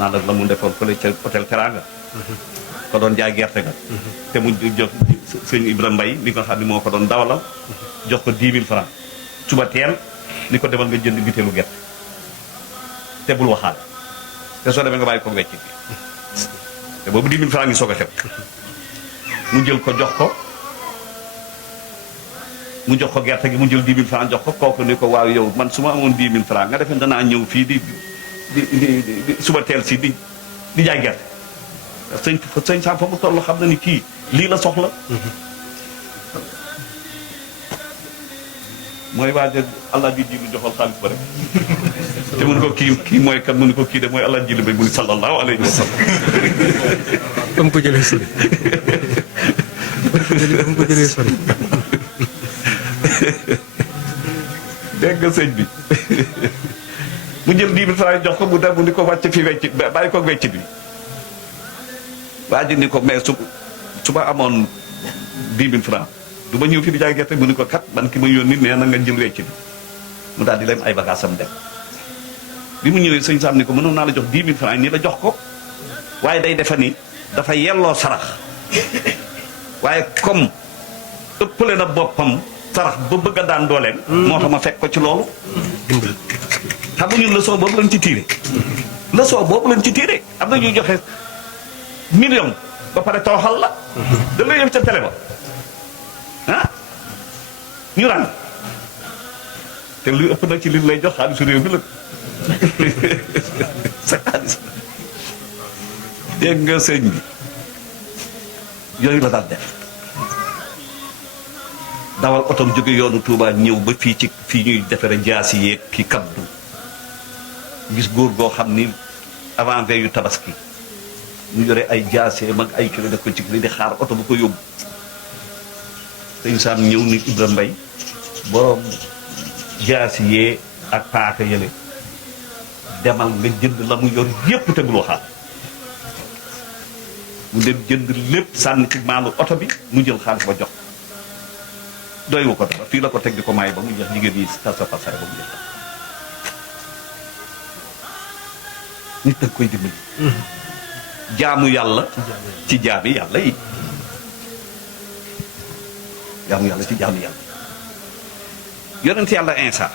naan la mu defoon fële ca hôtel Teranga ko doon jaay gerte ga te mu jox sëñ Ibrahima Mbaye mi nga xam ne moo ko doon dawalal jox ko 10 000 francs suba teel ni ko demal nga jënd biteelu gerte te bul waxaale te soo demee nga bàyyi ko wecc bi te boobu 10 000 francs ngi soog a xew mu jël ko jox ko mu jox ko gerte gi mu jël 10 000 francs jox ko kooku ni ko waaw yow man su ma amoon 10 000 francs nga defee danaa ñëw fii di suba teel si di jaay gerte sëñ Sam fa mu toll xam na ni kii lii la soxla mooy waaja allah ji lu joxal xaalis ba rek te mun ko kii mooy kat mun ko kii de mooy allah ji lu bay mu ni sallallahu alayhi wa sallam ba mu ko jëlee sori ba mu ko jëlee sori dégg nga sëñ bi mu jël 10 000 francs jox ko mu dem mu ni ko wàcc fi wecc bàyyi ko wecc bi waa ji ni ko mais su ma amoon 10 000 francs du ma ñëw fi di jaay gerte mu ni ko kat man ki ma yónni nee na nga jël wecc bi mu daal di lem ay bagages am dem bi mu ñëwee sëñ Sam ni ko mënoon naa la jox 10 000 francs nii la jox ko waaye day defa ni dafa yelloo sarax waaye comme ëppale na boppam sarax ba bëgg a daan dooleem moo tax ma fekk ko ci loolu xam nga ñun leçon boobu lañ ci tiire leçon boobu lañ ci tiire am na ñuy joxe million ba pare toroxal la da lay yëf ca télé ba ah ñu ràng te lu ëpp nag ci li lay jox xaalisu réew mi la sa xaalis dégg nga sëñ bi yooyu la daal def dawal otom jóge yoonu Touba ñëw ba fii ci fii ñuy defare jaasi yeeg ki kaddu gis góor goo xam ni avant veille yu tabaski mu yore ay jaasee mag ay kilo def ko ci di xaar oto bu ko yóbbu sëñ Sam ñëw ni Ibrahima Mbaye borom jaasi yee ak paaka yële demal nga jënd la mu yor yépp te buloo xaar mu dem jënd lépp sànni ci maalu oto bi mu jël xaalis ba jox doy wu ko dara fii la ko teg di ko maay ba mu jeex jigéen yi sa pasare ba mu jeex nit da koy dimbali jaamu yàlla ci jaami yàlla yi jaamu yàlla ci jaami yàlla yonent yàlla Insa